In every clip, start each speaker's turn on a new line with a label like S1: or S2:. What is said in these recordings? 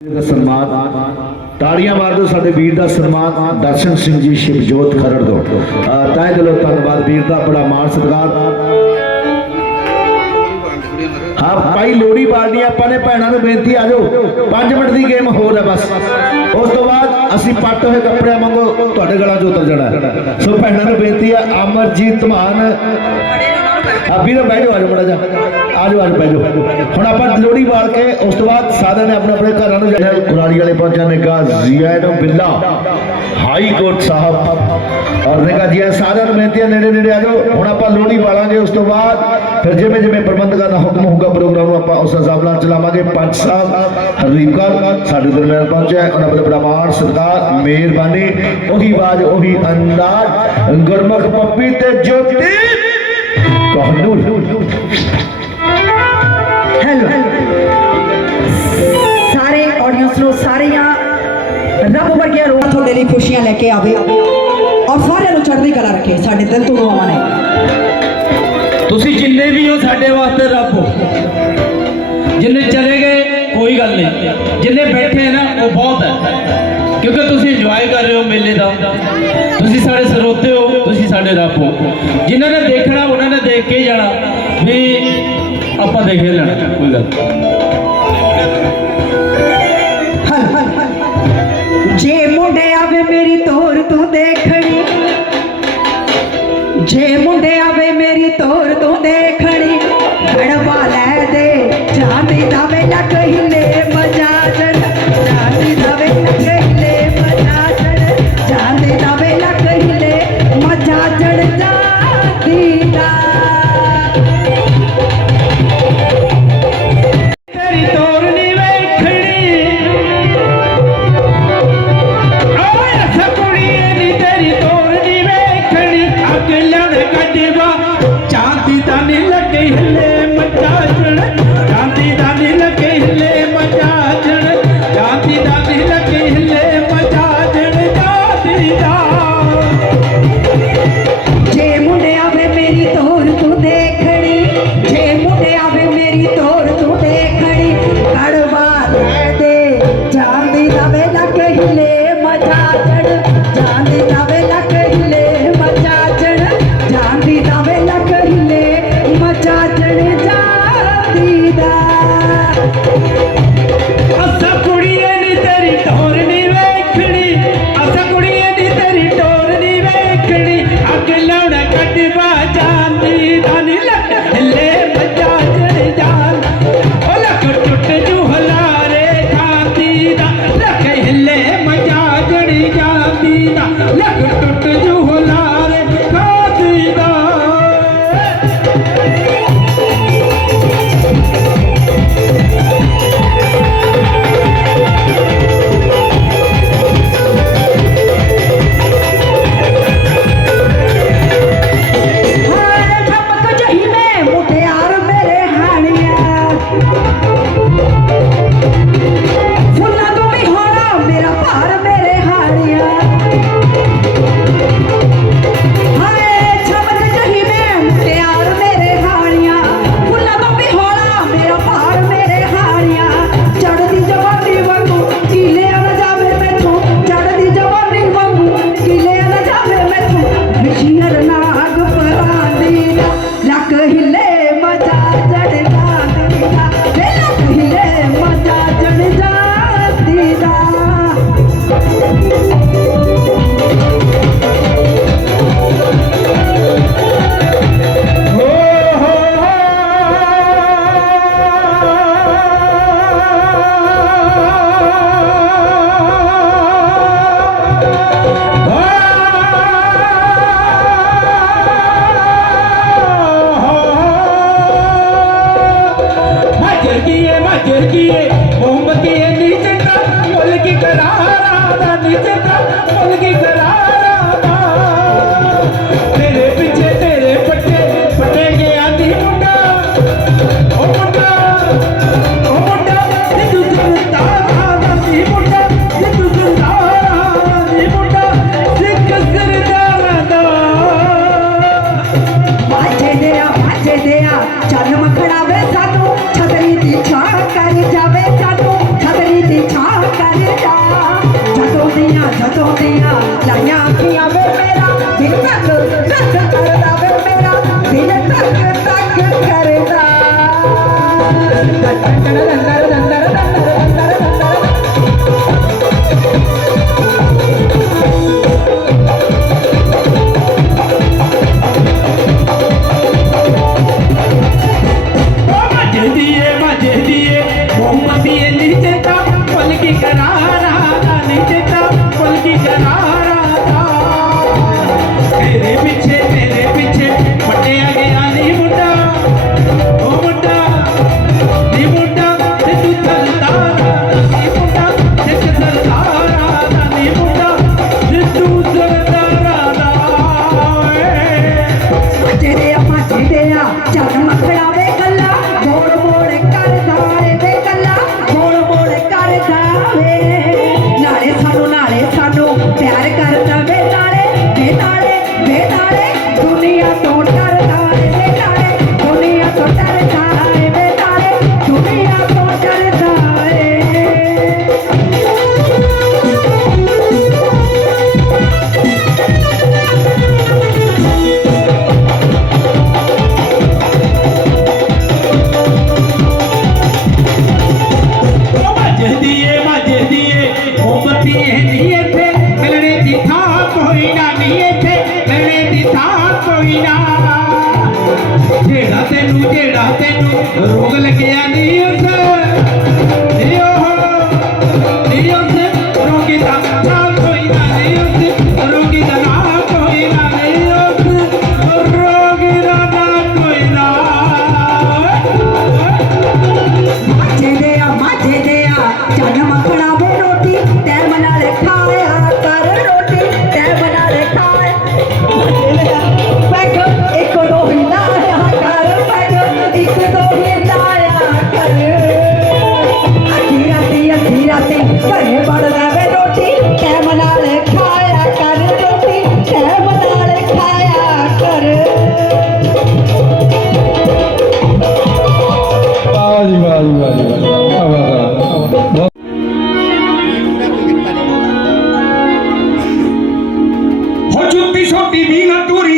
S1: ਦਾ ਸਨਮਾਨ, ਤਾੜੀਆਂ ਮਾਰ ਦਿਓ ਸਾਡੇ ਵੀਰ ਦਾ ਸਨਮਾਨ, ਦਰਸ਼ਨ ਸਿੰਘ ਜੀ, ਸ਼ਿਵਜੋਤ ਖਰੜ ਤੋਂ। ਅਹ ਦਿਲੋਂ ਧੰਨਵਾਦ ਵੀਰ ਦਾ, ਬੜਾ ਮਾਣ ਸਤਿਕਾਰ। ਹਾਂ, ਭਾਈ ਲੋੜੀ ਬਾਲਦੀ ਆਪਾਂ ਨੇ ਭੈਣਾਂ ਨੂੰ ਬੇਨਤੀ, ਆ ਜਾਓ। 5 ਮਿੰਟ ਦੀ ਗੇਮ ਹੋਰ ਹੈ ਬਸ। ਉਸ ਤੋਂ ਬਾਅਦ ਅਸੀਂ ਪੱਟ ਹੋਏ ਕੱਪੜਿਆਂ ਵਾਂਗੂ ਤੁਹਾਡੇ ਗਲਾਂ 'ਚ ਉਤਰ ਜਾਣਾ। ਸੋ ਭੈਣਾਂ ਨੂੰ ਬੇਨਤੀ ਆ, ਅਮਰਜੀਤ ਧਮਾਨ ਵੀਰੋ ਬਹਿ ਜਾਓ ਆ ਜਾਓ ਮੜਾ ਜਾ ਆ ਜਾਓ ਆ ਜਾਓ ਬਹਿ ਜਾਓ ਹੁਣ ਆਪਾਂ ਲੋੜੀ ਬਾਲ ਕੇ ਉਸ ਤੋਂ ਬਾਅਦ ਸਾਰਿਆਂ ਨੇ ਆਪਣੇ ਆਪਣੇ ਘਰਾਂ ਨੂੰ ਜਾਣਾ ਕੁਰਾਲੀ ਵਾਲੇ ਪਹੁੰਚਣ ਨੇ ਕਹਾ ਜ਼ੀਆਇਨ ਬਿੱਲਾ ਹਾਈ ਕੋਰਟ ਸਾਹਿਬ ਔਰ ਨੇ ਕਹਾ ਜੀ ਆਇਆਂ ਸਾਰਿਆਂ ਨੂੰ ਬੇਨਤੀ ਹੈ ਨੇੜੇ ਨੇੜੇ ਆ ਜਾਓ ਹੁਣ ਆਪਾਂ ਲੋੜੀ ਬਾਲਾਂਗੇ ਉਸ ਤੋਂ ਬਾਅਦ ਫਿਰ ਜਿਵੇਂ ਜਿਵੇਂ ਪ੍ਰਬੰਧਕਾਂ ਦਾ ਹੁਕਮ ਹੋਊਗਾ ਪ੍ਰੋਗਰਾਮ ਨੂੰ ਆਪਾਂ ਉਸ ਹਿਸਾਬ ਨਾਲ ਚਲਾਵਾਂਗੇ ਪੰਜ ਸਾਹਿਬ ਹਰਦੀਪ ਕੌਰ ਸਾਡੇ ਦਰਮਿਆਨ ਪਹੁੰਚਿਆ ਹੈ। ਉਹਨਾਂ ਵੱਲੋਂ ਬੜਾ ਮਾਣ ਸਤਿਕਾਰ ਮਿਹਰਬਾਨੀ ਉਹੀ ਆਵਾਜ਼ ਉਹੀ ਅੰਦਾਜ਼ ਗੁਰਮੁਖ ਪੱਪੀ ਤੇ ਜੋਤੀ ਕਹਨੂਰ
S2: ਹੈਲੋ ਸਾਰੇ ਆਡੀਅנס ਨੂੰ ਸਾਰੀਆਂ ਰੱਬ ਵਰਗੀਆਂ ਰੋਹਾਂ ਤੁਹਾਡੇ ਲਈ ਖੁਸ਼ੀਆਂ ਲੈ ਕੇ ਆਵੇ ਔਰ ਸਾਰਿਆਂ ਨੂੰ ਚੜ੍ਹਦੀ ਕਲਾ ਰੱਖੇ ਸਾਡੇ ਦਿਲ ਤੋਂ ਦੁਆਵਾਂ ਨੇ
S3: ਤੁਸੀਂ ਜਿੰਨੇ ਵੀ ਹੋ ਸਾਡੇ ਵਾਸਤੇ ਰੱਬ ਹੋ ਜਿੰਨੇ ਚਲੇ ਗਏ ਕੋਈ ਗੱਲ ਨਹੀਂ ਜਿੰਨੇ ਬੈਠੇ ਨਾ ਉਹ ਬਹੁਤ ਹੈ ਕਿਉਂਕਿ ਤੁਸੀਂ ਇੰਜੋਏ ਕਰ ਰਹੇ ਹੋ ਮੇਲੇ ਦਾ ਤੁਸੀਂ ਸਾਡੇ ਸਰੋਤੇ ਹੋ ਤੁਸੀਂ ਸਾਡੇ ਰੱਬ ਹੋ ਜਿਨ੍ਹਾਂ ਨੇ ਦੇਖਣਾ ਉਹਨਾਂ ਨੇ ਦੇਖ ਕੇ ਜਾਣਾ। ਵੀ ਆਪਾਂ ਦੇਖ ਲੈਣਾ, ਕੋਈ ਗੱਲ
S2: ਜੇ ਮੁੰਡੇ ਆਵੇ ਮੇਰੀ ਤੋਰ ਤੂੰ ਦੇਖਣੀ। ਜੇ ਮੁੰਡੇ ਆਵੇ ਮੇਰੀ ਤੋਰ ਤੂੰ ਦੇਖਣੀ। ਗੜਵਾ ਲੈ ਦੇ ਚਾਂਦੀ ਦਾ ਵੇਲਾ ਕहिले cabeza divina
S3: tu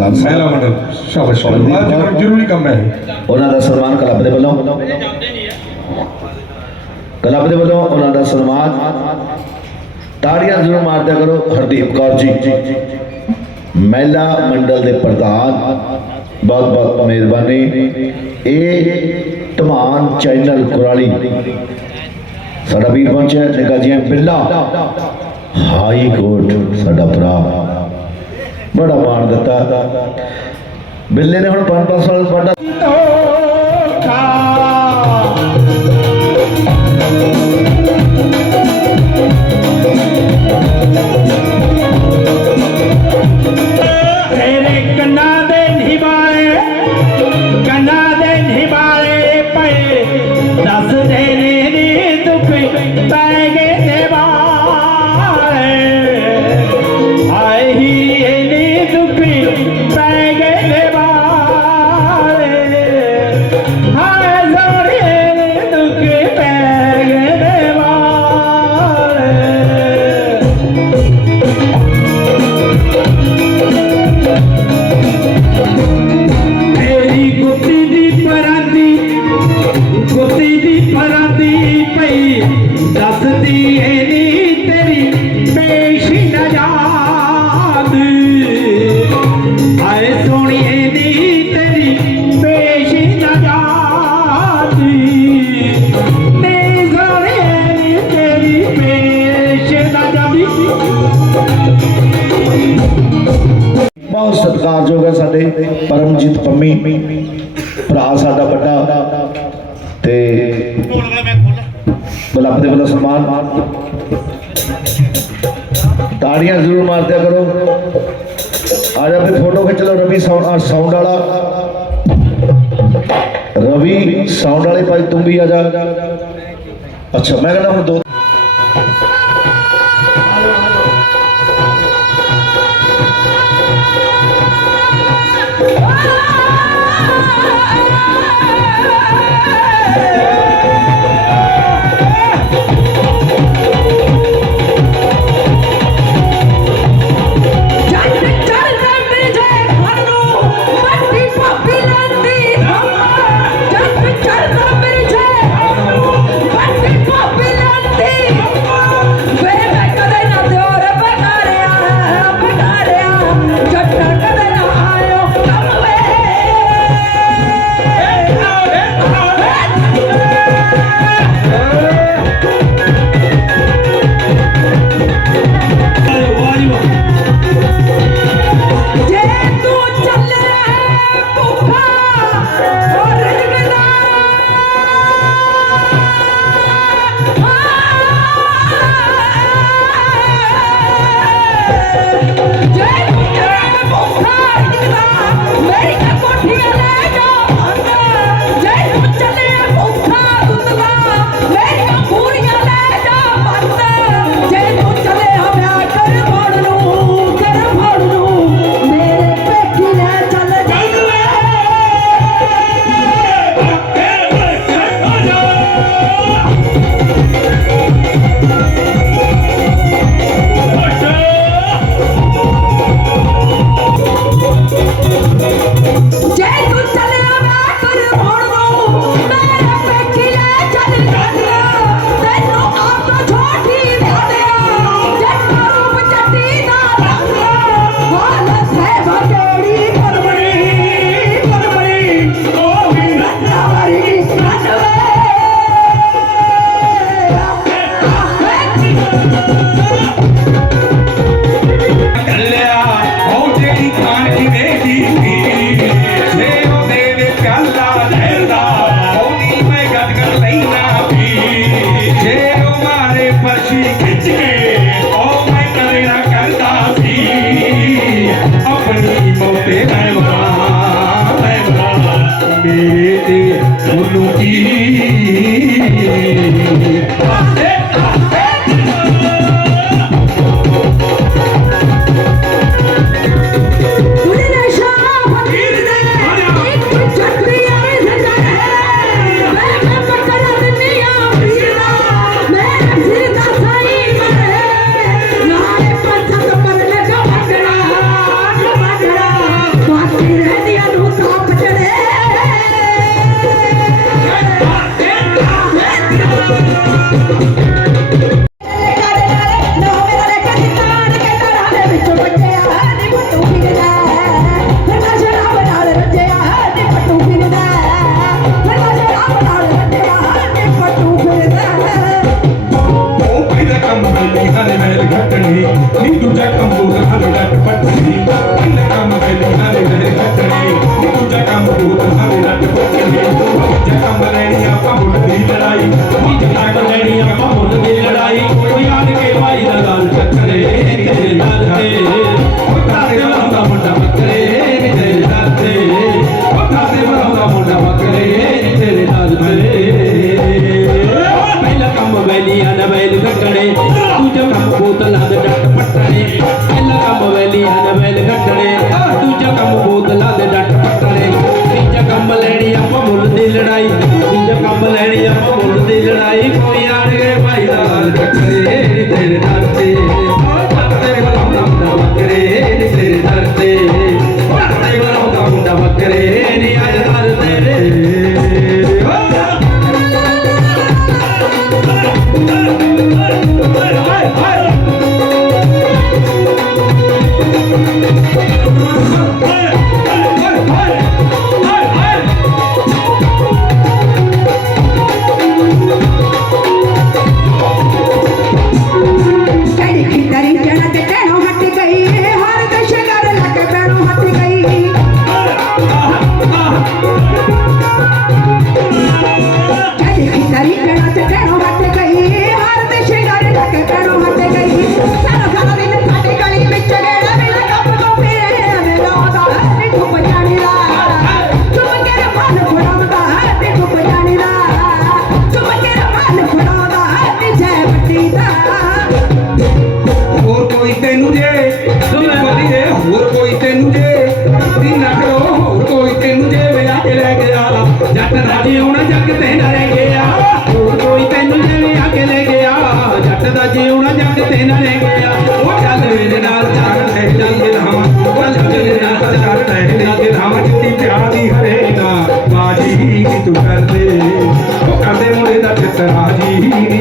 S3: ਗੁਲਾਮ ਸਾਹਿਬ
S4: ਮਹਿਲਾ ਮੰਡਲ ਸ਼ਾਬਾਸ਼ ਬਹੁਤ ਜ਼ਰੂਰੀ ਕੰਮ ਹੈ
S3: ਉਹਨਾਂ ਦਾ ਸਨਮਾਨ ਕਲੱਬ ਦੇ ਵੱਲੋਂ। ਕਲੱਬ ਦੇ ਵੱਲੋਂ ਉਹਨਾਂ ਦਾ ਸਨਮਾਨ। ਤਾੜੀਆਂ ਜ਼ਰੂਰ ਮਾਰਦਿਆ ਕਰੋ ਹਰਦੀਪ ਕੌਰ ਜੀ। ਮਹਿਲਾ ਮੰਡਲ ਦੇ ਪ੍ਰਧਾਨ। ਬਹੁਤ ਬਹੁਤ ਮਿਹਰਬਾਨੀ। ਇਹ ਧਮਾਨ ਚੈਨਲ ਕੁਰਾਲੀ। ਸਾਡਾ ਵੀਰ ਪਹੁੰਚਿਆ ਨਿਕਾ ਜੀ ਬਿੱਲਾ ਹਾਈ ਕੋਰਟ ਸਾਡਾ ਭਰਾ। ਬੜਾ ਮਾਣ ਦਿੱਤਾ। ਬਿੱਲੇ ਨੇ ਹੁਣ 5-5 ਸਾਲ
S2: ਵੱਡਾ ਧੋਖਾ। ਤਾੜੀਆਂ ਜ਼ਰੂਰ ਮਾਰਦਿਆ ਕਰੋ। ਆ ਜਾ ਫਿਰ ਫੋਟੋ ਖਿੱਚ ਲਓ, ਰਵੀ ਸਾਊਂਡ ਵਾਲਾ। ਰਵੀ ਸਾਊਂਡ ਵਾਲੇ ਭਾਈ ਤੁਮ ਵੀ ਆ ਜਾ। ਅੱਛਾ, ਮੈਂ ਕਹਿੰਦਾ ਹੁਣ ਦੋ
S4: Thank you. ਮੁੰਡੇ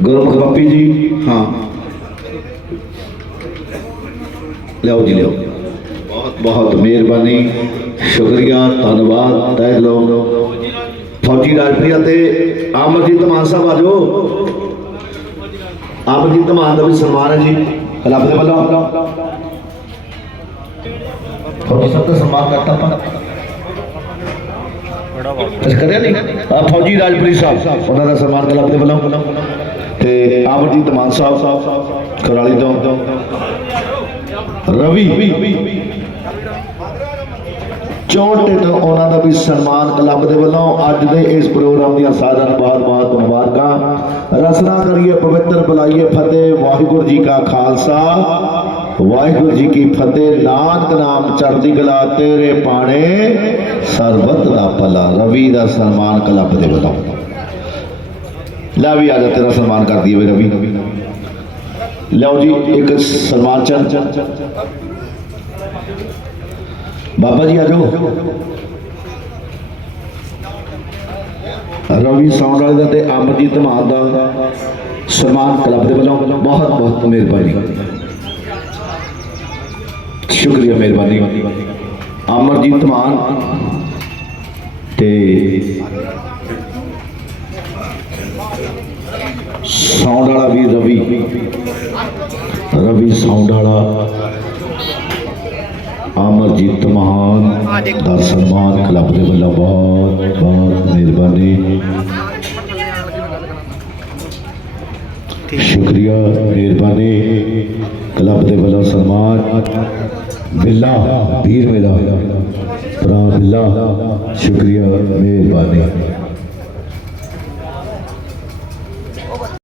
S1: ਗੁਰਮੁਖ ਬੱਪੀ ਜੀ। ਹਾਂ। ਲਿਆਓ ਜੀ ਲਿਆਓ। ਬਹੁਤ ਬਹੁਤ ਮਿਹਰਬਾਨੀ ਸ਼ੁਕਰੀਆ ਧੰਨਵਾਦ ਤਹਿ ਦਿਲੋਂ। ਫੌਜੀ ਰਾਜਪ੍ਰਿਆ ਤੇ ਅਮਰਜੀਤ ਮਾਨ ਸਾਹਿਬ ਆਜੋ ਅਮਰਜੀਤ ਮਾਨ ਦਾ ਵੀ ਸਨਮਾਨ ਹੈ ਜੀ ਕਲੱਬ ਦੇ ਵੱਲੋਂ। ਫੌਜੀ ਸਾਹਿਬ ਦਾ ਸਨਮਾਨ ਕਰਤਾ ਆਪਾਂ। ਅੱਛਾ ਕਰਿਆ ਨਹੀਂ? ਆ ਫੌਜੀ ਰਾਜਪੁਰੀ ਸਾਹਿਬ, ਉਹਨਾਂ ਦਾ ਸਨਮਾਨ ਕਲੱਬ ਦੇ ਵੱਲੋਂ। ਤੇ ਅਮਰਜੀਤ ਮਾਨ ਸਾਹਿਬ ਕਰਾਲੀ ਤੋਂ। ਰਵੀ। ਚੌਂਟੇ ਤੋਂ ਉਹਨਾਂ ਦਾ ਵੀ ਸਨਮਾਨ ਕਲੱਬ ਦੇ ਵੱਲੋਂ ਅੱਜ ਦੇ ਇਸ ਪ੍ਰੋਗਰਾਮ ਦੀਆਂ ਸਾਰਿਆਂ ਨੂੰ ਬਹੁਤ-ਬਹੁਤ ਮੁਬਾਰਕਾਂ। ਰਸਨਾ ਕਰੀਏ ਪਵਿੱਤਰ ਬੁਲਾਈਏ ਫਤਿਹ, ਵਾਹਿਗੁਰੂ ਜੀ ਕਾ ਖਾਲਸਾ। ਵਾਹਿਗੁਰੂ ਜੀ ਕੀ ਫਤਿਹ। ਨਾਨਕ ਨਾਮ ਚੜ੍ਹਦੀ ਕਲਾ, ਤੇਰੇ ਪਾਣੇ ਸਰਬਤ ਦਾ ਭਲਾ। ਰਵੀ ਦਾ ਸਨਮਾਨ ਕਲੱਬ ਦੇ ਵੱਲੋਂ। ਲੈ ਵੀ ਆ ਜਾ, ਤੇਰਾ ਸਨਮਾਨ ਕਰਦੀ ਦਈਏ ਰਵੀ। ਲਓ ਜੀ, ਇੱਕ ਸਨਮਾਨ ਚੰਦ ਬਾਬਾ ਜੀ, ਆ ਜਾਓ। ਰਵੀ ਸੌਣ ਵਾਲੇ ਦਾ ਤੇ ਅਮਰਜੀਤ ਮਾਨ ਦਾ ਸਨਮਾਨ ਕਲੱਬ ਦੇ ਵੱਲੋਂ। ਬਹੁਤ ਬਹੁਤ ਮਿਹਰਬਾਨੀ। ਸ਼ੁਕਰੀਆ ਮਿਹਰਬਾਨੀ। ਅਮਰਜੀਤ ਮਾਨ ਤੇ ਸਾਊਂਡ ਵਾਲਾ ਵੀ ਰਵੀ। ਰਵੀ ਸਾਊਂਡ ਵਾਲਾ ਅਮਰਜੀਤ ਮਹਾਨ ਦਾ ਸਨਮਾਨ ਕਲੱਬ ਦੇ ਵੱਲੋਂ ਬਹੁਤ ਬਹੁਤ ਮਿਹਰਬਾਨੀ। ਸ਼ੁਕਰੀਆ, ਮਿਹਰਬਾਨੀ। ਕਲੱਬ ਦੇ ਵੱਲੋਂ ਸਨਮਾਨ। ਬਿੱਲਾ ਵੀਰ ਮੇਰਾ ਭਰਾ ਬਿੱਲਾ ਸ਼ੁਕਰੀਆ ਮਿਹਰਬਾਨੀ।